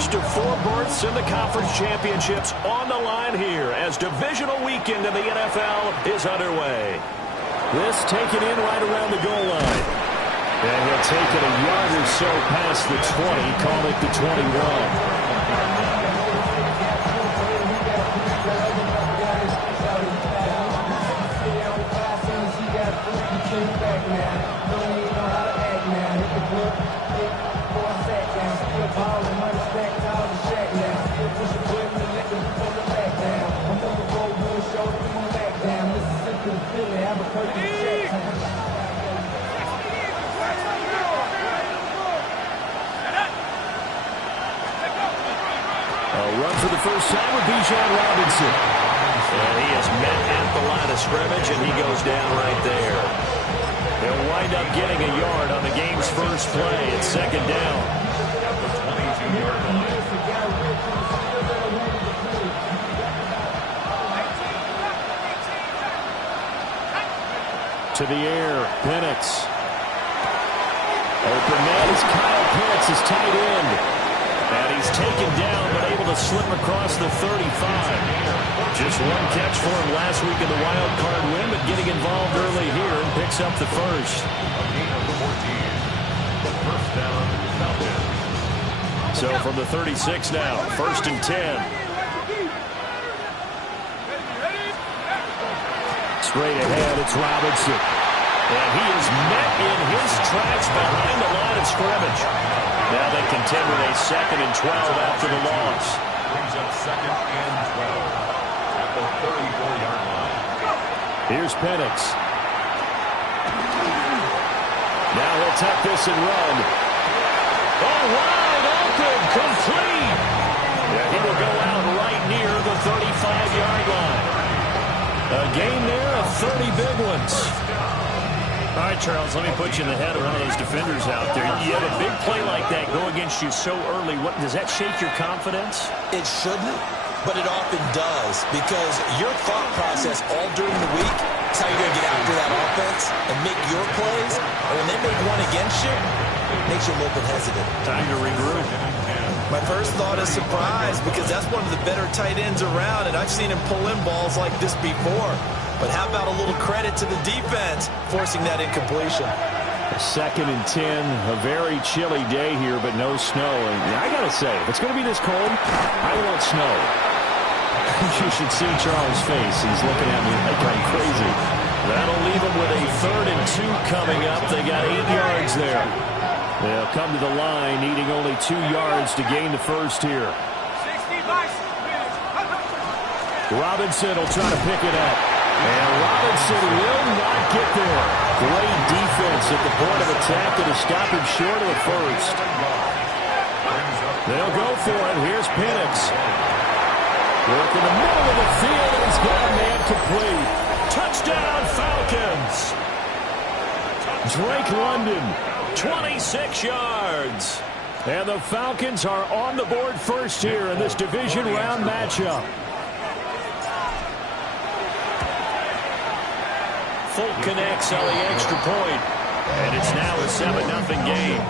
first of 4 berths in the conference championships on the line here as divisional weekend in the NFL is underway. This taken in right around the goal line. And he'll take it a yard or so past the 20, call it the 21. Run for the first time with Bijan Robinson. And he is met at the line of scrimmage, and he goes down right there. He'll wind up getting a yard on the game's first play. It's second down. To the air, Penix. Open man is Kyle Pitts, his tight end. And he's taken down, but able to slip across the 35. Just one catch for him last week in the wild card win, but getting involved early here and picks up the first. So from the 36 now, 1st and 10. Straight ahead, it's Robinson. And he is met in his tracks behind the line of scrimmage. Now they contend with a 2nd and 12 after the loss. Brings up 2nd and 12 at the 34-yard line. Here's Penix. Now he'll tuck this and run. Oh, wide open, complete. Yeah, he will go out right near the 35-yard line. A gain there of 30 big ones. All right, Charles, let me put you in the head of one of those defenders out there. You have a big play like that go against you so early. What does that shake your confidence? It shouldn't, but it often does, because your thought process all during the week is how you're going to get after that offense and make your plays. And when they make one against you, it makes you a little bit hesitant. Time to regroup. My first thought is surprise, because that's one of the better tight ends around, and I've seen him pull in balls like this before. But how about a little credit to the defense forcing that incompletion? 2nd and 10, a very chilly day here, but no snow. And I got to say, if it's going to be this cold, I want snow. You should see Charles' face. He's looking at me like I'm crazy. That'll leave him with a 3rd and 2 coming up. They got 8 yards there. They'll come to the line, needing only 2 yards to gain the first here. Robinson will try to pick it up. And Robinson will not get there. Great defense at the point of attack to stop him short of the first. They'll go for it. Here's Penix. Work in the middle of the field, and he's got a man complete. Touchdown, Falcons. Drake London, 26 yards. And the Falcons are on the board first here in this division round matchup. Folk connects on the extra point, and it's now a 7-0 game.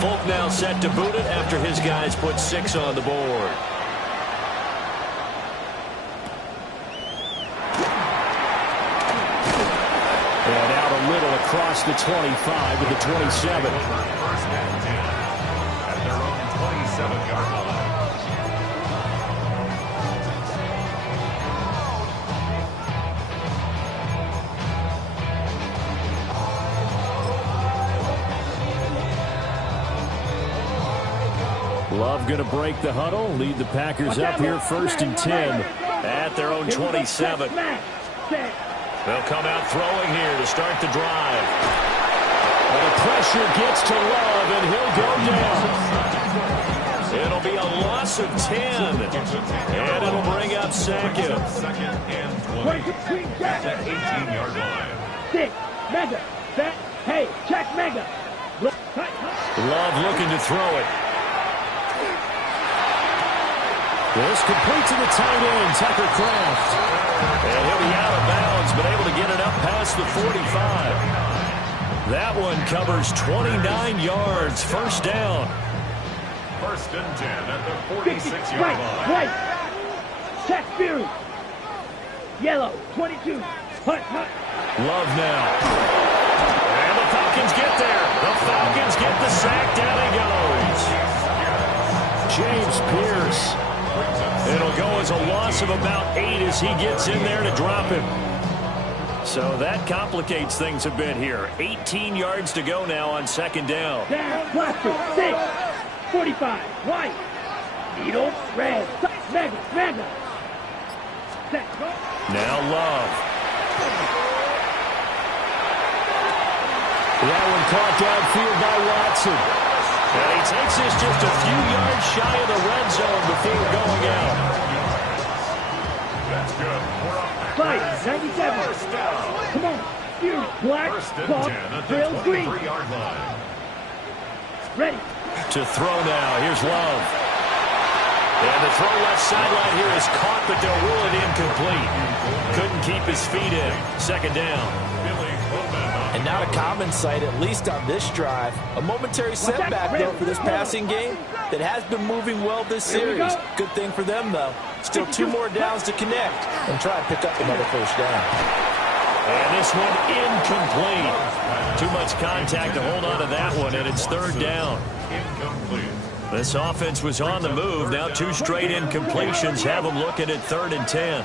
Folk now set to boot it after his guys put 6 on the board. And out a little across the 25 to the 27. First and 10 at their own 27-yard line. Love going to break the huddle, lead the Packers up here 1st and 10 at their own 27. They'll come out throwing here to start the drive. And the pressure gets to Love, and he'll go down. It'll be a loss of 10, and it'll bring up second. 2nd and 20 at the 18-yard line. Stick, mega, set, hey, check mega. Love looking to throw it. This complete to the tight end, Tucker Kraft. And he'll be out of bounds, but able to get it up past the 45. That one covers 29 yards. First down. First and 10 at the 46-yard line. Right. Check Fury. Yellow, 22. Hut. Love now. And the Falcons get there. The Falcons get the sack. Down he goes. James Pierce. It'll go as a loss of about 8 as he gets in there to drop him. So that complicates things a bit here. 18 yards to go now on second down. Down, blaster, 6. 45, white. Needle, red. Mega. Set, go. Now Love. That one caught downfield by Watson. And he takes this just a few yards shy of the red zone before going out. That's good. Fight, 97. Come on. Fury, black, First and buff, 10 at the trail green. 23-yard line. Ready. To throw now. Here's Love. And the throw left sideline here is caught, but they'll rule it incomplete. Couldn't keep his feet in. Second down. And not a common sight, at least on this drive. A momentary setback, though, for this passing game that has been moving well this series. Good thing for them, though. Still 2 more downs to connect and try and pick up another first down. And this one incomplete. Too much contact to hold on to that one, and it's third down. Incomplete. This offense was on the move. Now 2 straight incompletions have them looking at 3rd and 10.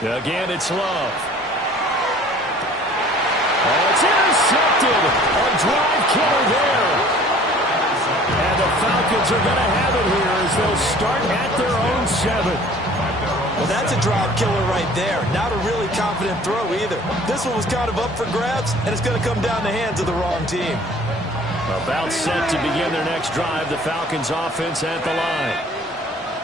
Again, it's Love. Oh, it's intercepted. A drive killer there. And the Falcons are going to have it here as they'll start at their own 7. Well, that's a drive killer right there. Not a really confident throw either. This one was kind of up for grabs, and it's going to come down the hands of the wrong team. About set to begin their next drive, the Falcons offense at the line.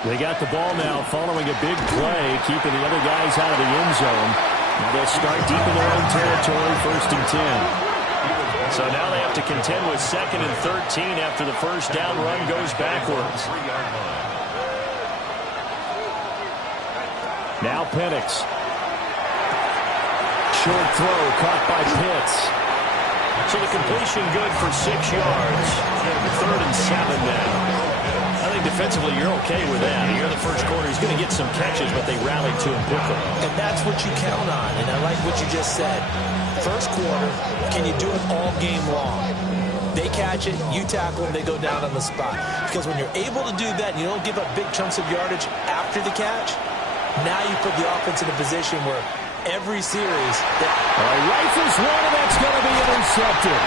They got the ball now following a big play, keeping the other guys out of the end zone. Now they'll start deep in their own territory, 1st and 10. So now they have to contend with 2nd and 13 after the first down run goes backwards. Now Penix. Short throw caught by Pitts. So the completion good for 6 yards. 3rd and 7 now. I think defensively you're okay with that. Here in the first quarter, he's going to get some catches, but they rallied to him quickly. And that's what you count on, and I like what you just said. First quarter, can you do it all game long? They catch it, you tackle them, they go down on the spot. Because when you're able to do that and you don't give up big chunks of yardage after the catch, now you put the offense in a position where every series... Rifles one, and that's going to be intercepted.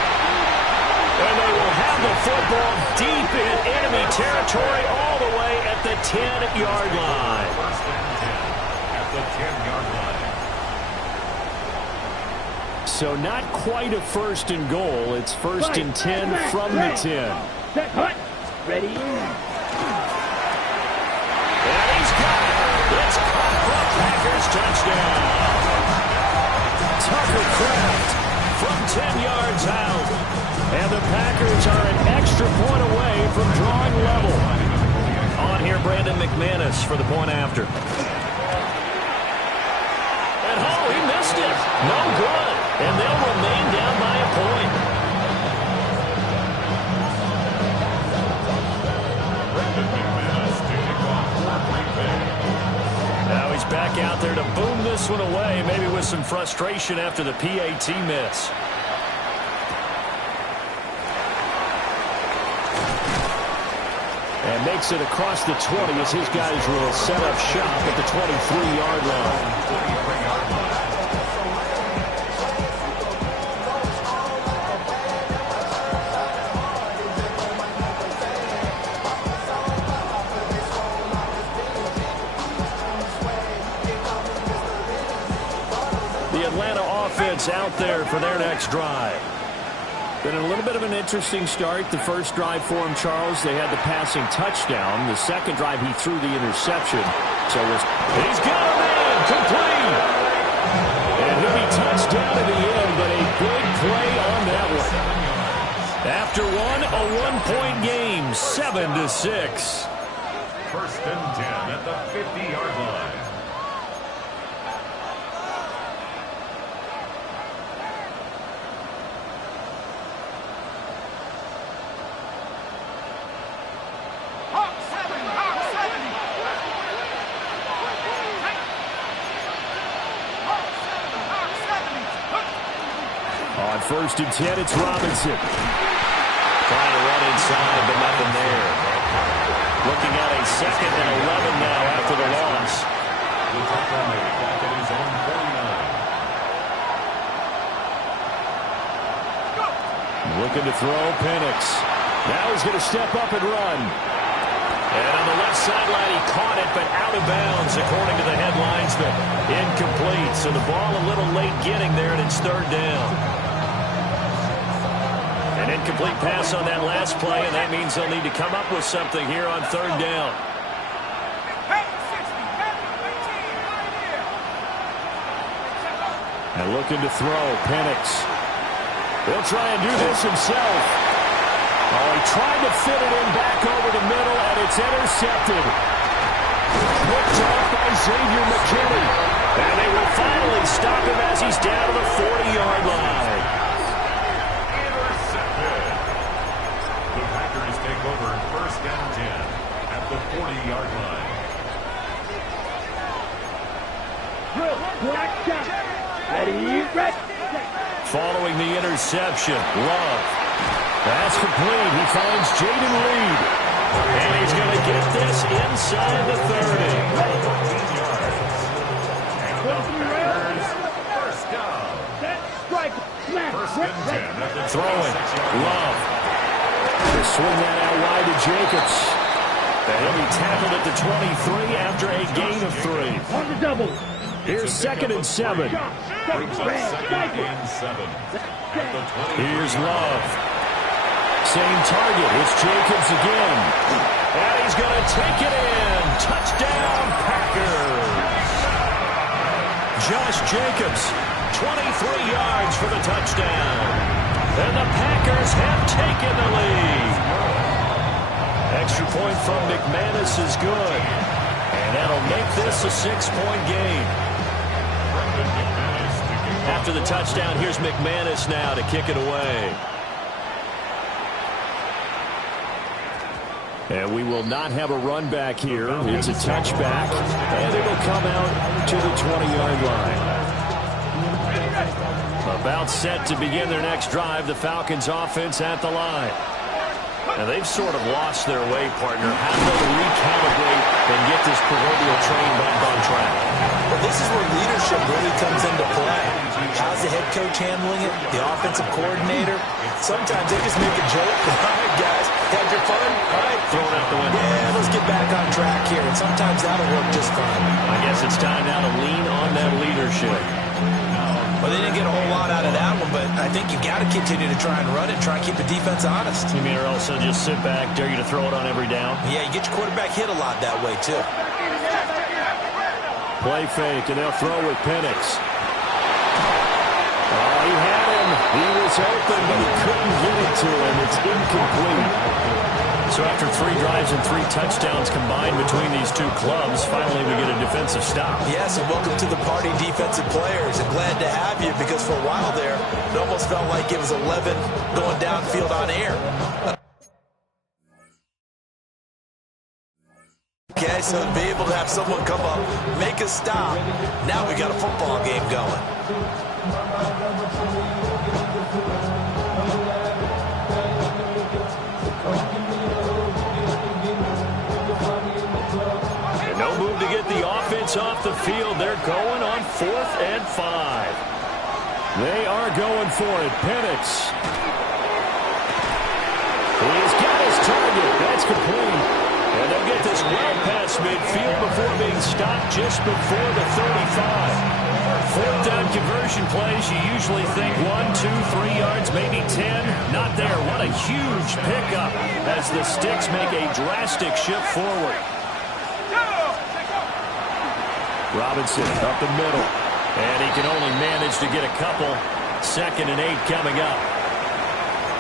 And they will have the football deep in enemy territory all the way at the 10-yard line. First and 10 at the 10-yard line. So not quite a 1st and goal. It's 1st and 10 from the 10. Set, hut. Ready. And he's got it. It's caught for a Packers touchdown. Tucker Kraft from 10 yards out. And the Packers are an extra point away from drawing level. On here, Brandon McManus for the point after. And he missed it. No good. And they'll remain down by a point. Now he's back out there to boom this one away, maybe with some frustration after the PAT miss. And makes it across the 20 as his guys will set up shop at the 23-yard line. The Atlanta offense out there for their next drive. Been a little bit of an interesting start. The first drive for him, Charles, they had the passing touchdown. The second drive, he threw the interception. So he's got him in, complete. And he'll be touched down at the end, but a big play on that one. After one, a one-point game, 7-6. First and 10 at the 50-yard line. On first and 10, it's Robinson. Trying to run inside, but nothing there. Looking at a second and 11 now after the loss. The tackle made back at his own 49. Looking to throw, Penix. Now he's going to step up and run. And on the left sideline, he caught it, but out of bounds, according to the headlines. But incomplete. So the ball a little late getting there, and it's third down. An incomplete pass on that last play, and that means they'll need to come up with something here on third down. And looking to throw, Penix. He'll try and do this himself. Oh, he tried to fit it in back over the middle, and it's intercepted. Picked off by Xavier McKinney. And they will finally stop him as he's down to the 40-yard line. Intercepted. The Packers take over first and 10 at the 40-yard line. Ready. Following the interception, Love. Pass complete. He finds Jaden Reed. And he's going to get this inside the 30. 14 yards. And the Packers first down. First and 10 at the Throwing. 26-yard line. Love. They swing that out wide to Jacobs. And he'll be tackled at the 23 after a gain of 3. On the double. Here's second and 7. Brings up second and 7 at the 23. Here's Love. Same target. It's Jacobs again. And he's going to take it in. Touchdown, Packers. Josh Jacobs, 23 yards for the touchdown. And the Packers have taken the lead. Extra point from McManus is good. And that'll make this a 6-point game. After the touchdown, here's McManus now to kick it away. And we will not have a run back here. It's a touchback, and it'll come out to the 20-yard line. About set to begin their next drive, the Falcons offense at the line. And they've sort of lost their way, partner. How do they recalibrate and get this proverbial train back on track? Well, this is where leadership really comes into play. How's the head coach handling it? The offensive coordinator? Sometimes they just make a joke. All right, guys, had your fun? All right. Throw it out the window. Yeah, let's get back on track here. And sometimes that'll work just fine. I guess it's time now to lean on that leadership. Well, they didn't get a whole lot out of that one, but I think you've got to continue to try and run it, try and keep the defense honest. You mean or also just sit back, dare you to throw it on every down? Yeah, you get your quarterback hit a lot that way, too. Play fake, and they'll throw with Penix. Oh, he had him. He was open, but he couldn't get it to him. It's incomplete. So after 3 drives and 3 touchdowns combined between these two clubs, finally we get a defensive stop. Yes, and welcome to the party, defensive players. And glad to have you, because for a while there, it almost felt like it was 11 going downfield on air. Okay, so to be able to have someone come up, make a stop, now we got a football game going. And no move to get the offense off the field. They're going on 4th and 5. They are going for it. Penix. He's got his target. That's complete. And they'll get this well past midfield before being stopped just before the 35. 4th down conversion plays, you usually think 1, 2, 3 yards, maybe 10. Not there. What a huge pickup as the Sticks make a drastic shift forward. Robinson up the middle. And he can only manage to get a couple. 2nd and 8 coming up.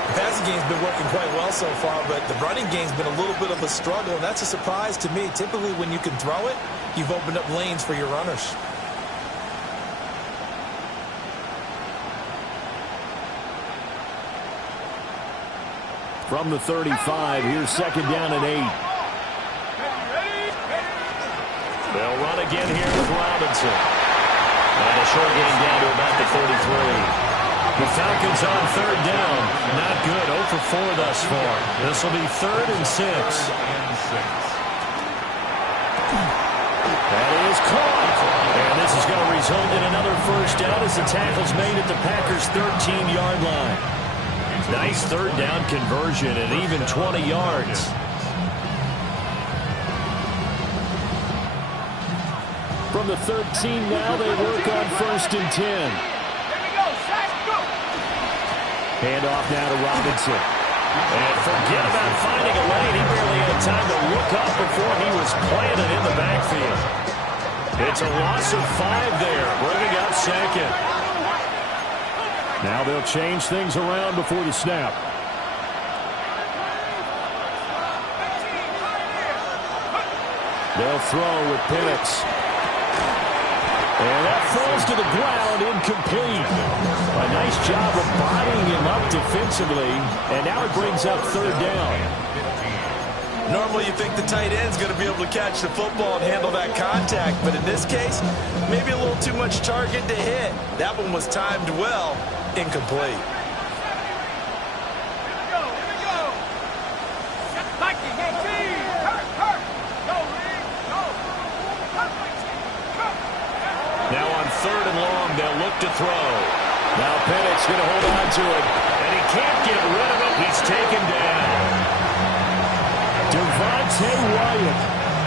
The passing game's been working quite well so far, but the running game's been a little bit of a struggle, and that's a surprise to me. Typically, when you can throw it, you've opened up lanes for your runners. From the 35, here's second down and 8. They'll run again here with Robinson. And a short gain down to about the 33. The Falcons on third down. Not good. 0 for 4 thus far. This will be 3rd and 6. That is caught. And this is going to result in another first down as the tackle's made at the Packers' 13-yard line. Nice third down conversion and even 20 yards. From the 13 now, they work on 1st and 10. Hand off now to Robinson. And forget about finding a lane. He barely had time to look up before he was planted in the backfield. It's a loss of 5 there, bringing up second. Now they'll change things around before the snap. They'll throw with Penix. And that falls to the ground, incomplete. A nice job of bodying him up defensively, and now it brings up 3rd down. Normally you think the tight end's going to be able to catch the football and handle that contact, but in this case, maybe a little too much target to hit. That one was timed well, incomplete. Now on 3rd and long, they'll look to throw. Now Penix going to hold on to it, and he can't get rid of it. He's taken down. Devontae Wyatt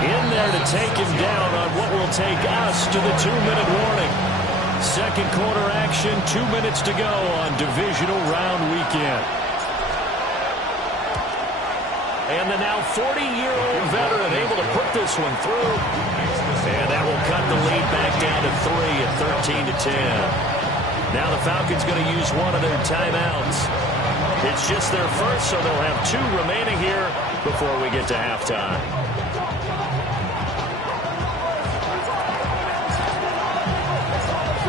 in there to take him down on what will take us to the 2-minute warning. Second quarter action, 2 minutes to go on divisional round weekend. And the now 40-year-old veteran able to put this one through. And that will cut the lead back down to 3 at 13-10. Now the Falcons going to use one of their timeouts. It's just their first, so they'll have 2 remaining here before we get to halftime.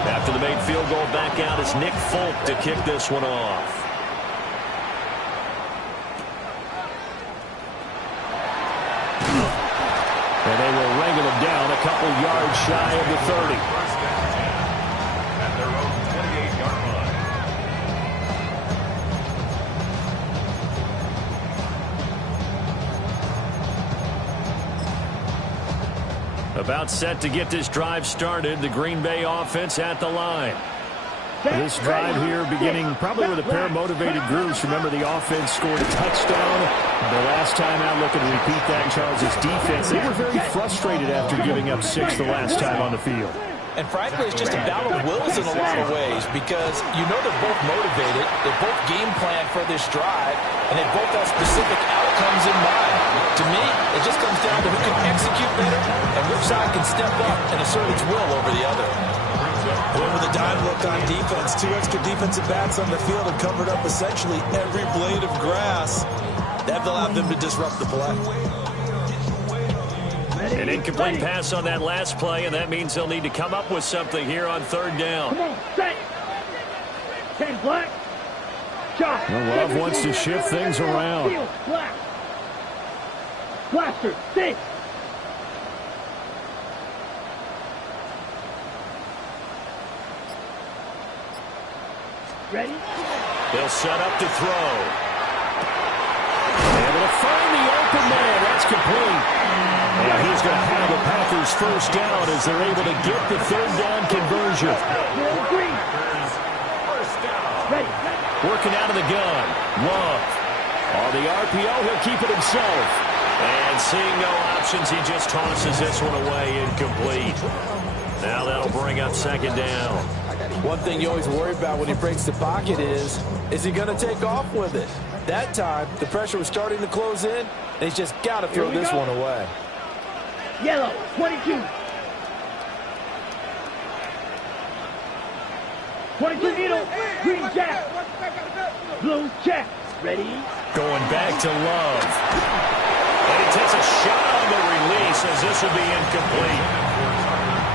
After the made field goal, back out is Nick Folk to kick this one off. And they will wrangle him down a couple yards shy of the 30. At their own 28-yard line. About set to get this drive started. The Green Bay offense at the line. This drive here beginning probably with a pair of motivated groups. Remember, the offense scored a touchdown. The last time out, looking to repeat that, Charles' defense, they were very frustrated after giving up 6 the last time on the field. And frankly, it's just a battle of wills in a lot of ways because you know they're both motivated, they both game plan for this drive, and they both have specific outcomes in mind. To me, it just comes down to who can execute better and which side can step up and assert its will over the other. Over the dime look on defense, 2 extra defensive backs on the field have covered up essentially every blade of grass. That allowed them to disrupt the play. An incomplete pass on that last play, and that means they'll need to come up with something here on 3rd down. Come on, set. 10 black. Shot. Well, Love wants to shift things around. Black. Blaster, 6. Ready? They'll set up to throw. Able to find the open man. That's complete. And he's going to have the Packers first down as they're able to get the 3rd down conversion. Ready. Working out of the gun. Love. On the RPO, he'll keep it himself. And seeing no options, he just tosses this one away, incomplete. Now that'll bring up 2nd down. One thing you always worry about when he breaks the pocket is he going to take off with it? That time, the pressure was starting to close in, and he's just got to throw this one away. Yellow, 22. 22 needle, green jack. Blue check. Ready? Going back to Love. And he takes a shot on the release as this will be incomplete.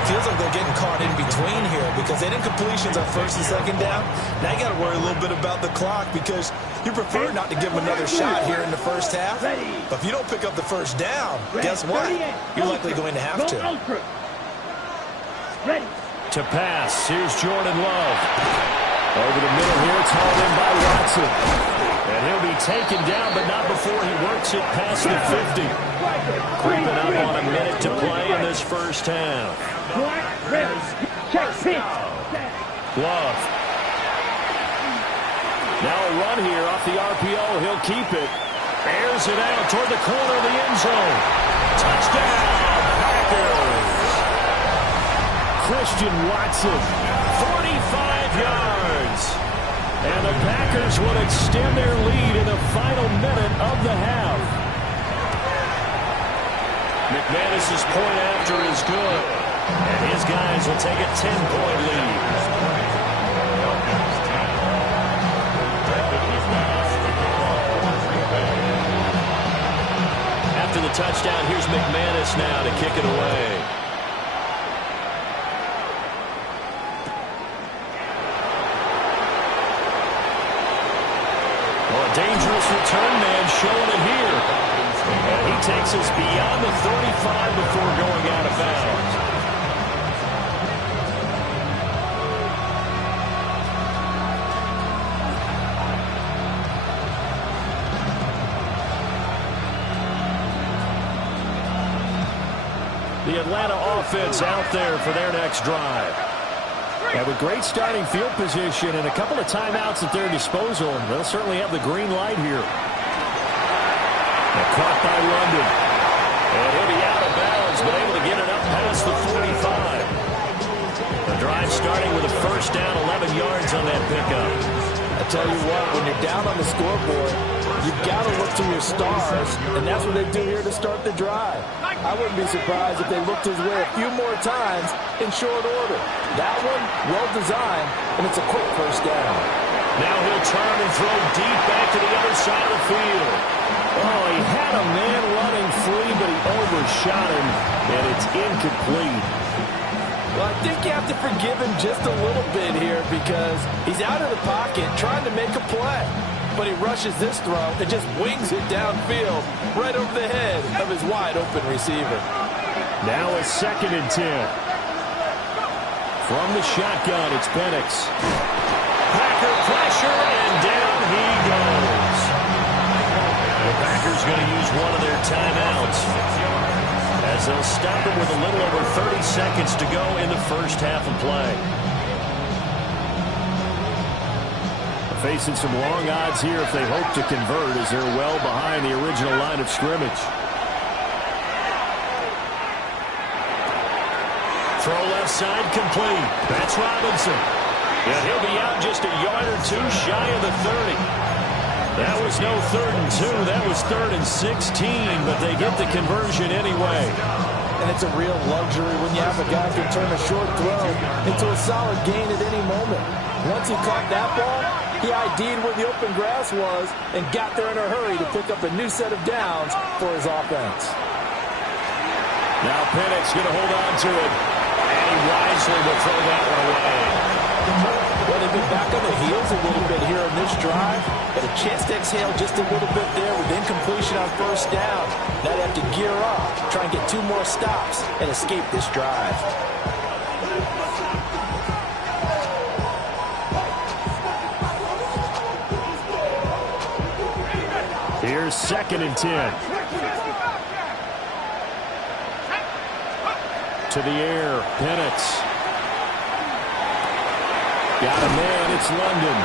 Feels like they're getting caught in between here because they didn't completions on first and second down. Now you got to worry a little bit about the clock because you prefer not to give them another shot here in the first half. But if you don't pick up the first down, guess what? You're likely going to have to. Ready. To pass, here's Jordan Love. Over the middle here, it's hauled in by Watson. And he'll be taken down, but not before he works it past the 50. Creeping up on a minute to play in this first half. Love. Now a run here off the RPO. He'll keep it. Airs it out toward the corner of the end zone. Touchdown, Packers. Christian Watson, 45 yards. And the Packers will extend their lead in the final minute of the half. McManus's point after is good. And his guys will take a 10-point lead. After the touchdown, here's McManus now to kick it away. Dangerous return man showing it here. And he takes us beyond the 35 before going out of bounds. The Atlanta offense out there for their next drive. Have a great starting field position and a couple of timeouts at their disposal. They'll certainly have the green light here. And caught by London. And he'll be out of bounds, but able to get it up past the 45. The drive starting with a first down, 11 yards on that pickup. I tell you what, when you're down on the scoreboard, you've got to look to your stars, and that's what they do here to start the drive. I wouldn't be surprised if they looked his way a few more times in short order. That one, well designed, and it's a quick first down. Now he'll turn and throw deep back to the other side of the field. Oh, he had a man running free, but he overshot him, and it's incomplete. Well, I think you have to forgive him just a little bit here because he's out of the pocket trying to make a play. But he rushes this throw and just wings it downfield right over the head of his wide-open receiver. Now a 2nd and 10. From the shotgun, it's Penix. Packer pressure, and down he goes. The Packers going to use one of their timeouts as they'll stop him with a little over 30 seconds to go in the first half of play. Facing some long odds here if they hope to convert as they're well behind the original line of scrimmage. Throw left side complete. That's Robinson. And he'll be out just a yard or two shy of the 30. That was no 3rd and 2. That was 3rd and 16, but they get the conversion anyway. And it's a real luxury when you have a guy who can turn a short throw into a solid gain at any moment. Once he caught that ball, he ID'd where the open grass was and got there in a hurry to pick up a new set of downs for his offense. Now Penix going to hold on to it. And he wisely will throw that one away. Well, they've been back on their heels a little bit here on this drive, but a chance to exhale just a little bit there with incompletion on first down. Now they have to gear up, try and get 2 more stops, and escape this drive. Here's 2nd and 10. To the air, Penix. Got a man, it's London.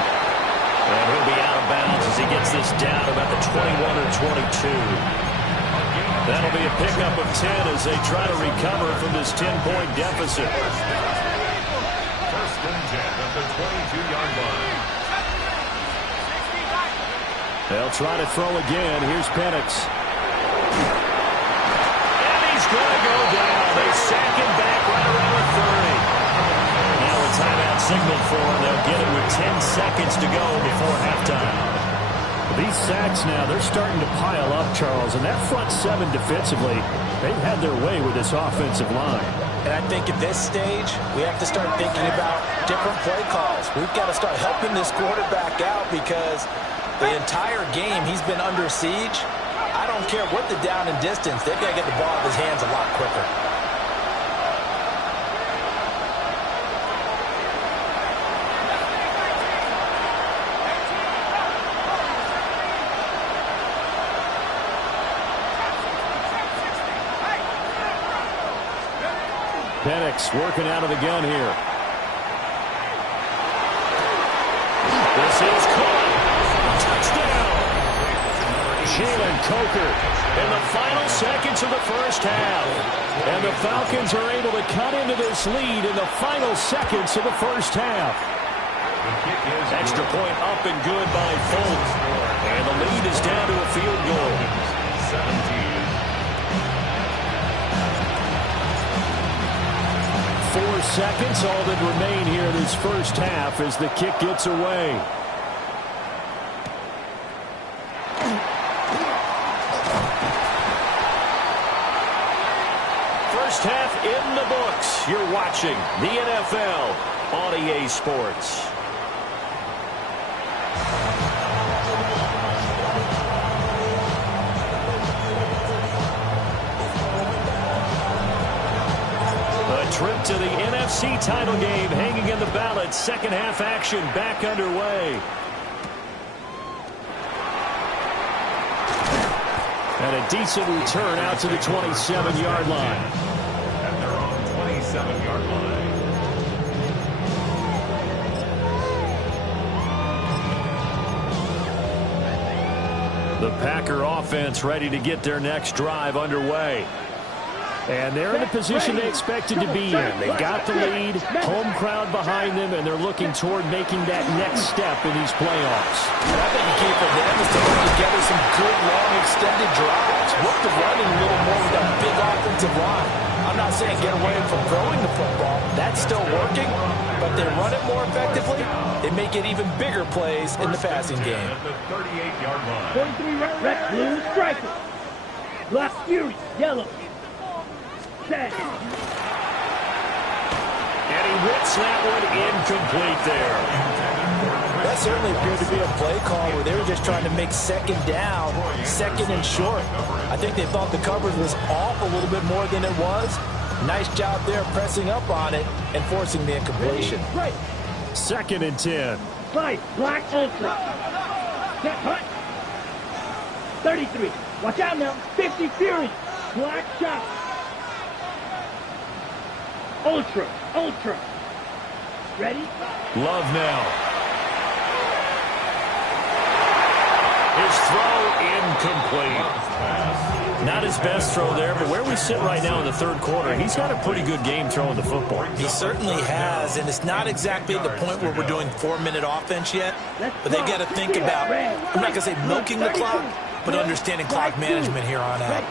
And he'll be out of bounds as he gets this down about the 21 or 22. That'll be a pickup of 10 as they try to recover from this 10-point deficit. First and 10 at the 22-yard line. They'll try to throw again. Here's Penix. And he's going to go down. They sack him back right around the 30. Now a timeout signal for him. They'll get it with 10 seconds to go before halftime. These sacks now, they're starting to pile up, Charles, and that front seven defensively, they've had their way with this offensive line. And I think at this stage, we have to start thinking about different play calls. We've got to start helping this quarterback out because the entire game he's been under siege. I don't care what the down and distance, they've got to get the ball out of his hands a lot quicker. Penix working out of the gun here. This is caught. Touchdown. Jalen Coker in the final seconds of the first half. And the Falcons are able to cut into this lead in the final seconds of the first half. Extra point up and good by Folk. And the lead is down to a field goal. 17. 4 seconds, all that remain here in this first half as the kick gets away. First half in the books. You're watching the NFL on EA Sports. Trip to the NFC title game hanging in the balance. Second half action back underway. And a decent return out to the 27-yard line. At their own 27-yard line. The Packer offense ready to get their next drive underway. And they're in the position they expected to be in. They've got the lead, home crowd behind them, and they're looking toward making that next step in these playoffs. And I think the key for them is to put together some good, long, extended drives. Work the running a little more with that big offensive line. I'm not saying get away from throwing the football. That's still working, but they run it more effectively. They make it even bigger plays in the passing game. At the 38-yard line. 43 red, blue, striker. Black fury, yellow. And he rips that one incomplete there. That certainly appeared to be a play call where they were just trying to make second down, second and short. I think they thought the coverage was off a little bit more than it was. Nice job there pressing up on it and forcing the incompletion. Right. 2nd and 10. Fight, black ultra. Set, hunt. 33. Watch out now. 50 fury. Black shot. Ultra, ultra. Ready? Love now. His throw incomplete. Not his best throw there, but where we sit right now in the third quarter, he's got a pretty good game throwing the football. He certainly has, and it's not exactly at the point where we're doing 4-minute offense yet, but they've got to think about, I'm not going to say milking the clock, but understanding clock management here on out.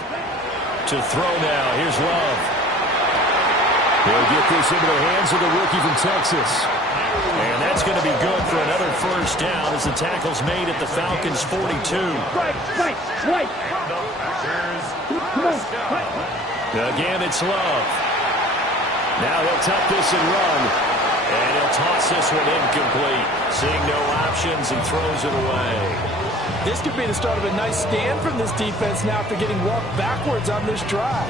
To throw now, here's Love. He'll get this into the hands of the rookie from Texas. And that's going to be good for another first down as the tackle's made at the Falcons' 42. Right. Again, it's Love. Now he'll tuck this and run. And he'll toss this one incomplete. Seeing no options and throws it away. This could be the start of a nice stand from this defense now after getting walked backwards on this drive.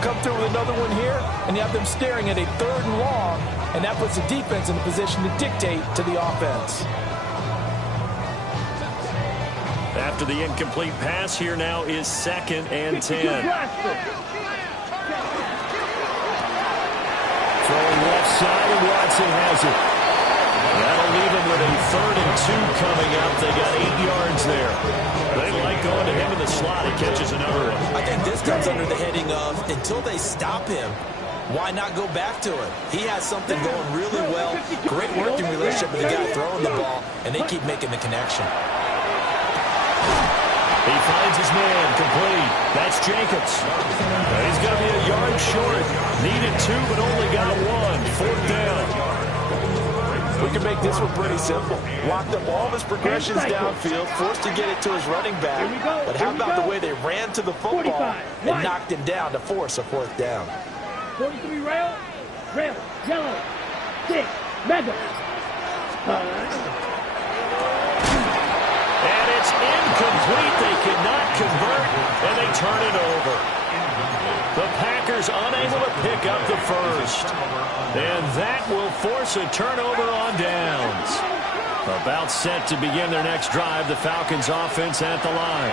Come through with another one here, and you have them staring at a 3rd and long, and that puts the defense in a position to dictate to the offense. After the incomplete pass, here now is 2nd and 10. Throwing left side, and Watson has it. That'll leave him with a 3rd and 2 coming up. They got 8 yards there. They like going to him in the slot. He catches another one. I think this comes under the heading of, until they stop him, why not go back to it? He has something going really well. Great working relationship with the guy throwing the ball, and they keep making the connection. He finds his man, complete. That's Jacobs. He's going to be a yard short. Needed 2, but only got 1. 4th down. We can make this one pretty simple. Locked up all of his progressions downfield, forced to get it to his running back. But how about the way they ran to the football and knocked him down to force a 4th down? 43 rail, yellow, 6, Madden. And it's incomplete. They cannot convert, and they turn it over. The Packers unable to pick up the first. And that will force a turnover on downs. About set to begin their next drive, the Falcons offense at the line.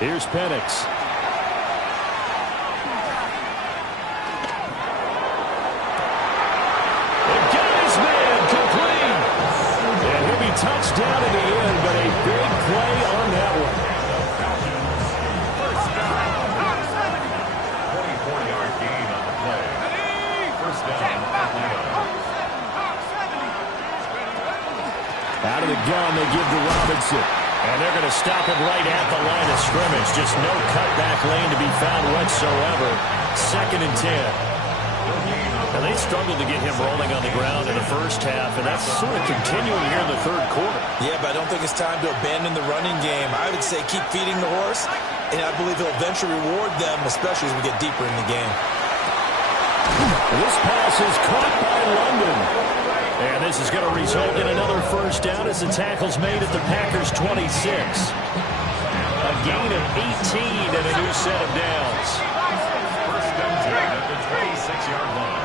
Here's Penix. Touchdown in the end, but a big play on that one. 44-yard gain on the play. First down, Atlanta. Out of the gun, they give to Robinson. And they're going to stop him right at the line of scrimmage. Just no cutback lane to be found whatsoever. 2nd and 10. Now, they struggled to get him rolling on the ground in the first half, and that's sort of continuing here in the 3rd quarter. Yeah, but I don't think it's time to abandon the running game. I would say keep feeding the horse, and I believe he'll eventually reward them, especially as we get deeper in the game. This pass is caught by London. And this is going to result in another first down as the tackle's made at the Packers' 26. A gain of 18 and a new set of downs. First and 10 at the 26-yard line.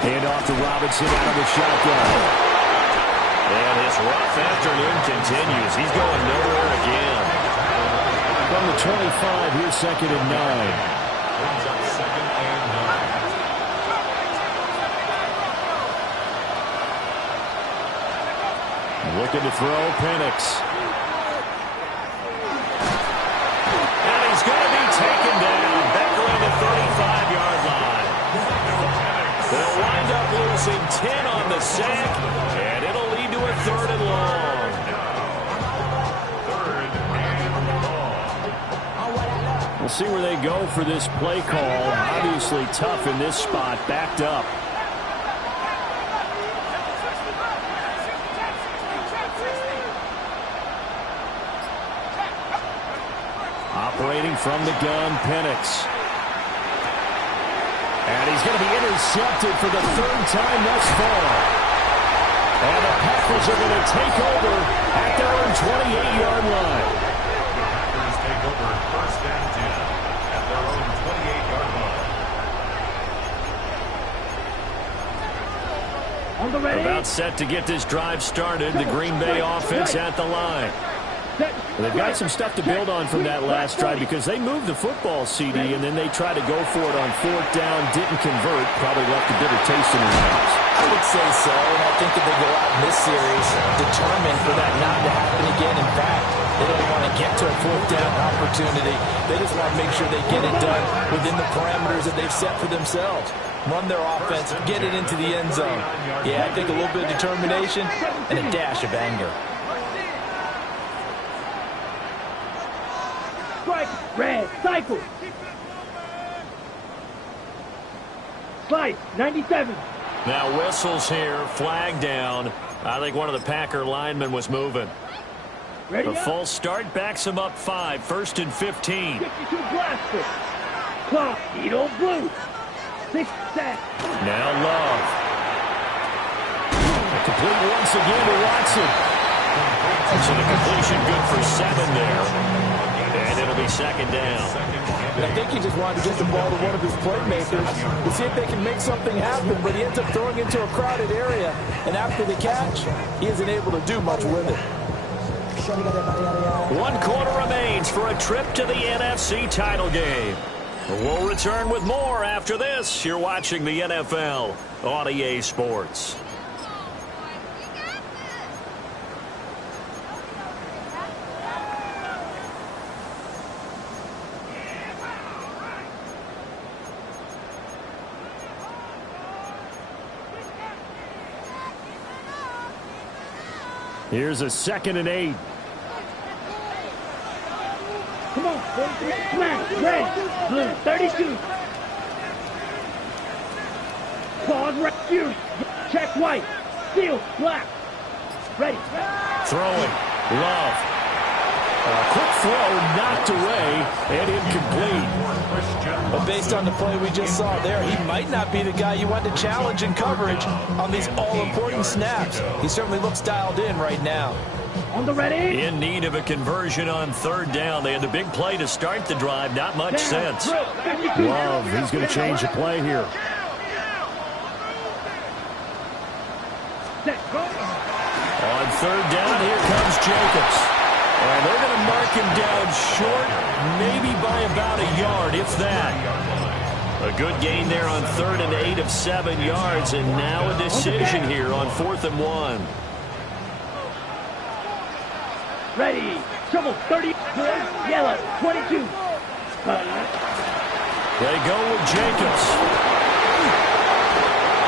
Hand off to Robinson out of the shotgun. And his rough afternoon continues. He's going nowhere again. From the 25, here's 2nd and 9. Brings up 2nd and 9. Looking to throw, Penix. And he's going to be taken down back around the 35-yard line. They'll wind up losing 10 on the sack, and it'll lead to a 3rd and long. 3rd and long. We'll see where they go for this play call. Obviously tough in this spot, backed up. Operating from the gun, Penix. And he's going to be intercepted for the 3rd time thus far. And the Packers are going to take over at their own 28-yard line. Packers take over 1st and 10 at their own 28-yard line. On the ready. About set to get this drive started. The Green Bay offense at the line. They've got some stuff to build on from that last drive because they moved the football, CD, and then they tried to go for it on 4th down, didn't convert, probably left a bitter taste in their mouths. I would say so, and I think that they go out in this series determined for that not to happen again. In fact, they don't want to get to a 4th down opportunity. They just want to make sure they get it done within the parameters that they've set for themselves. Run their offense, get it into the end zone. Yeah, I think a little bit of determination and a dash of anger. Red, cycle. Slice, 97. Now whistles here, flag down. I think one of the Packer linemen was moving. Ready The up. full start backs him up 5, 1st and 15. 52 blaster. Clock, Edo Blue. 6 sack. Now Love. Complete once again to Watson. So the completion good for 7 there. And it'll be 2nd down. And I think he just wanted to get the ball to one of his playmakers to see if they can make something happen, but he ends up throwing into a crowded area, and after the catch, he isn't able to do much with it. 1 quarter remains for a trip to the NFC title game. We'll return with more after this. You're watching the NFL on EA Sports. Here's a 2nd and 8. Come on, 43. Smash. Ready. Blue, 32. Pause, rescue. Check white. Seal, black. Ready. Throwing. Love. A quick throw knocked away and incomplete. But based on the play we just saw there, he might not be the guy you want to challenge in coverage on these all-important snaps. He certainly looks dialed in right now. On the ready. In need of a conversion on 3rd down. They had the big play to start the drive. Not much sense. Love, he's going to change the play here. On 3rd down, here comes Jacobs. And they're going to mark him down short, maybe by about a yard, if that. A good gain there on 3rd and 8 of 7 yards, and now a decision here on 4th and 1. Ready. Trouble, 34. Yellow, 22. They go with Jacobs.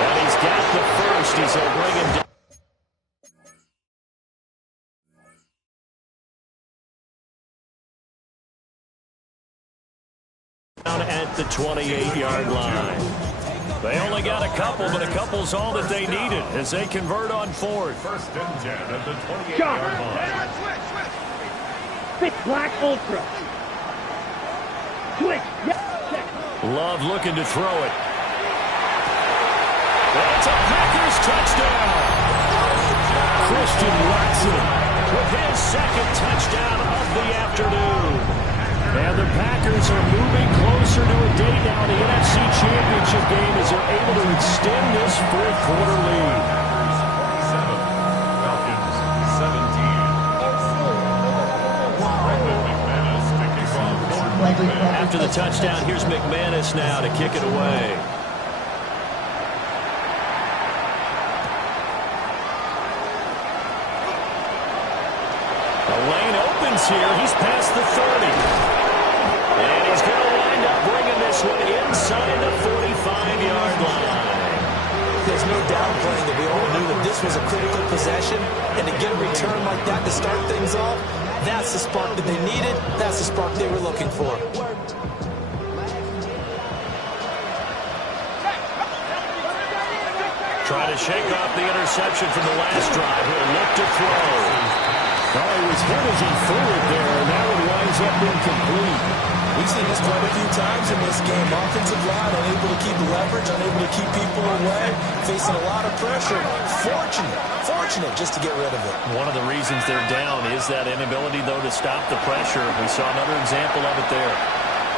And he's got the first. He's going to bring him down. At the 28-yard line. They only got a couple, but a couple's all that they needed as they convert on 4th. 1st and 10 at the 28-yard line. Thick black ultra. Switch. Love looking to throw it. That's a Packers touchdown. Christian Watson with his 2nd touchdown of the afternoon. And the Packers are moving closer to a date now in the NFC Championship game as they're able to extend this 4th quarter lead. 27, Falcons 17. After the touchdown, here's McManus now to kick it away. The lane opens here. He's past the 30. And he's going to wind up bringing this one inside the 45-yard line. There's no downplaying that we all knew that this was a critical possession, and to get a return like that to start things off, that's the spark that they needed. That's the spark they were looking for. Try to shake off the interception from the last drive. He'll look to throw. Oh, he was hit as he threw it there, and that one winds up incomplete. We've seen this quite a few times in this game. Offensive line unable to keep leverage, unable to keep people away, facing a lot of pressure. Fortunate just to get rid of it. One of the reasons they're down is that inability, though, to stop the pressure. We saw another example of it there.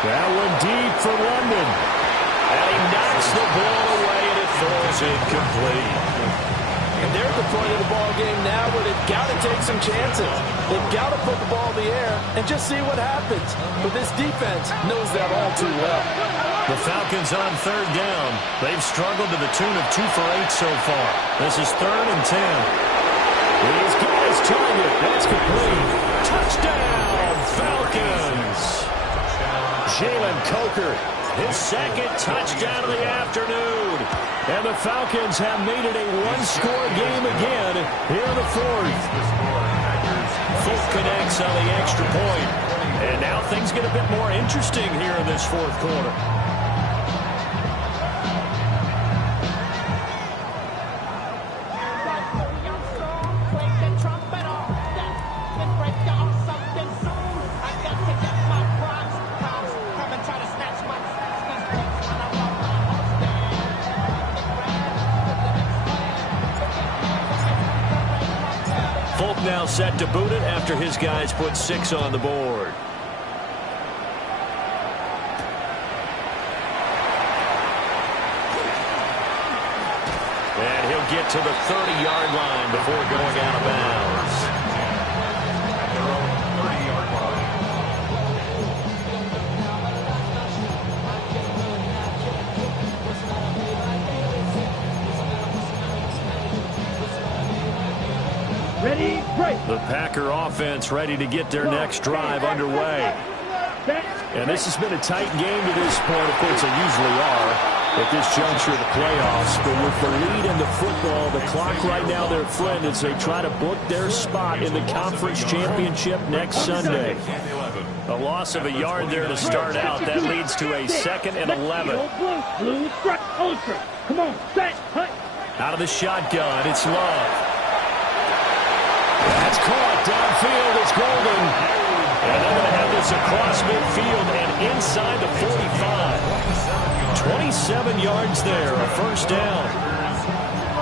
That one deep for London. And he knocks the ball away, and it falls incomplete. And they're at the point of the ball game now where they've got to take some chances. They've got to put the ball in the air and just see what happens. But this defense knows that all too well. The Falcons on 3rd down. They've struggled to the tune of 2 for 8 so far. This is 3rd and 10. He's got his target. That's complete. Touchdown, Falcons. Jalen Coker, his 2nd touchdown of the afternoon. And the Falcons have made it a one-score game again here in the 4th. Folk connects on the extra point. And now things get a bit more interesting here in this 4th quarter. Now set to boot it after his guys put 6 on the board. And he'll get to the 30-yard line before going out of bounds. Their own 30-yard line. Ready, break. The Packer offense ready to get their next drive underway. And this has been a tight game to this point. Of course, they usually are. at this juncture of the playoffs. But with the lead in the football, the clock right now their friend as they try to book their spot in the conference championship next Sunday. A loss of a yard there to start out. That leads to a 2nd and 11. Blue strike, ultra. Come on, set, hut. Out of the shotgun, it's Love. That's caught downfield. It's Golden. And they're going to have this across midfield and inside the 45. 27 yards there, a first down.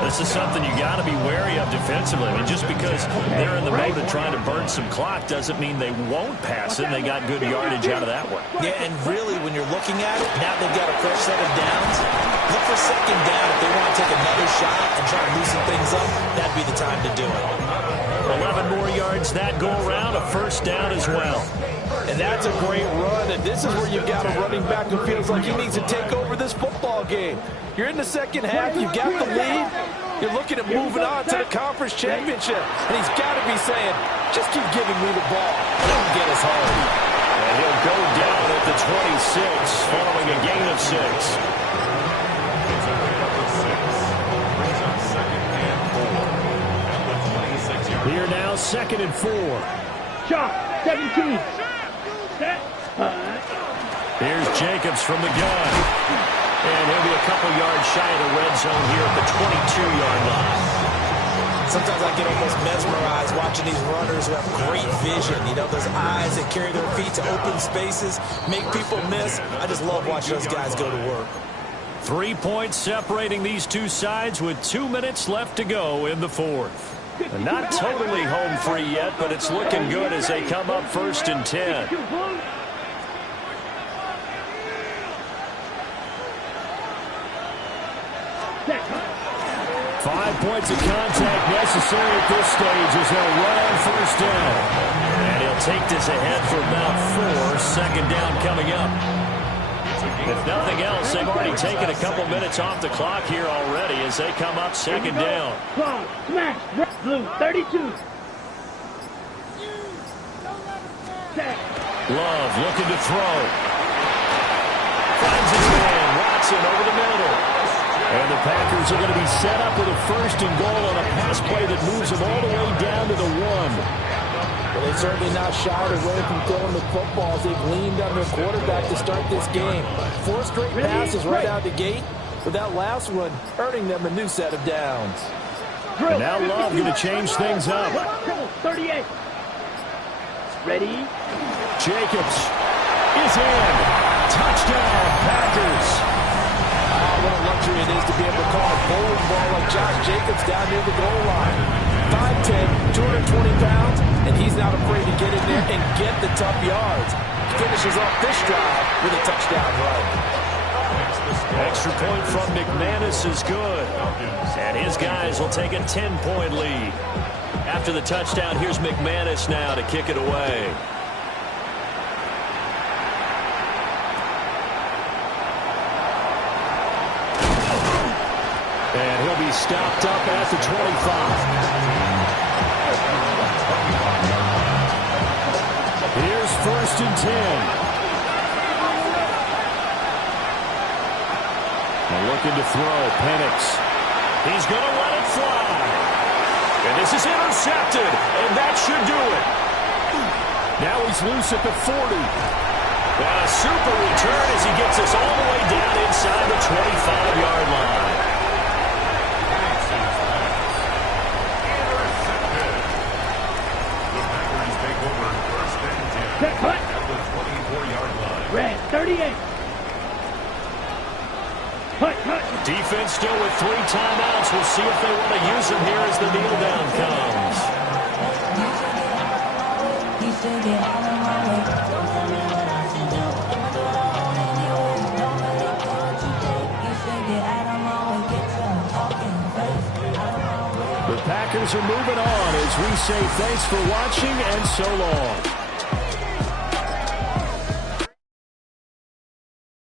This is something you got to be wary of defensively. I mean, just because they're in the mode of trying to burn some clock doesn't mean they won't pass it. They got good yardage out of that one. Yeah, and really, when you're looking at it, now they've got a fresh set of downs. Look for 2nd down. If they want to take another shot and try to loosen things up, that'd be the time to do it. 11 more yards that go around, a first down as well. And that's a great run, and this is where you've got a running back who feels like he needs to take over this football game. You're in the second half, you've got the lead, you're looking at moving on to the conference championship, and he's got to be saying, just keep giving me the ball. Don't get us home. And he'll go down at the 26 following a gain of 6. Here now, 2nd and 4. Shot, 17. Set, Here's Jacobs from the gun. And he'll be a couple yards shy of the red zone here at the 22-yard line. Sometimes I get almost mesmerized watching these runners who have great vision. You know, those eyes that carry their feet to open spaces, make people miss. I just love watching those guys go to work. 3 points separating these two sides with 2 minutes left to go in the 4th. And not totally home free yet, but it's looking good as they come up 1st and 10. Five points of contact necessary at this stage as they'll run on 1st down. And he'll take this ahead for about 4. 2nd down coming up. If nothing else, they've already taken a couple minutes off the clock here already as they come up 2nd down. Smash, blue, 32. Love looking to throw. Finds his man. Watson over the middle. And the Packers are going to be set up with a 1st and goal on a pass play that moves them all the way down to the 1. Well, they're certainly not shied away from throwing the footballs. They've leaned on their quarterback to start this game. 4 straight passes right out the gate, with that last one earning them a new set of downs. And now Love going to change things up. 38. Ready? Jacobs is in. Touchdown, Packers. What a luxury it is to be able to call a bowling ball like Josh Jacobs down near the goal line. 5'10", 220 pounds, and he's not afraid to get in there and get the tough yards. Finishes off this drive with a touchdown run. Extra point from McManus is good. And his guys will take a 10-point lead. After the touchdown, here's McManus now to kick it away. And he'll be stopped up at the 25. Here's 1st and 10. And looking to throw, Penix. He's going to let it fly. And this is intercepted, and that should do it. Now he's loose at the 40. And a super return as he gets us all the way down inside the 25-yard line. Red, 38. Defense still with 3 timeouts. We'll see if they want to use them here as the kneel down comes. The Packers are moving on as we say thanks for watching and so long.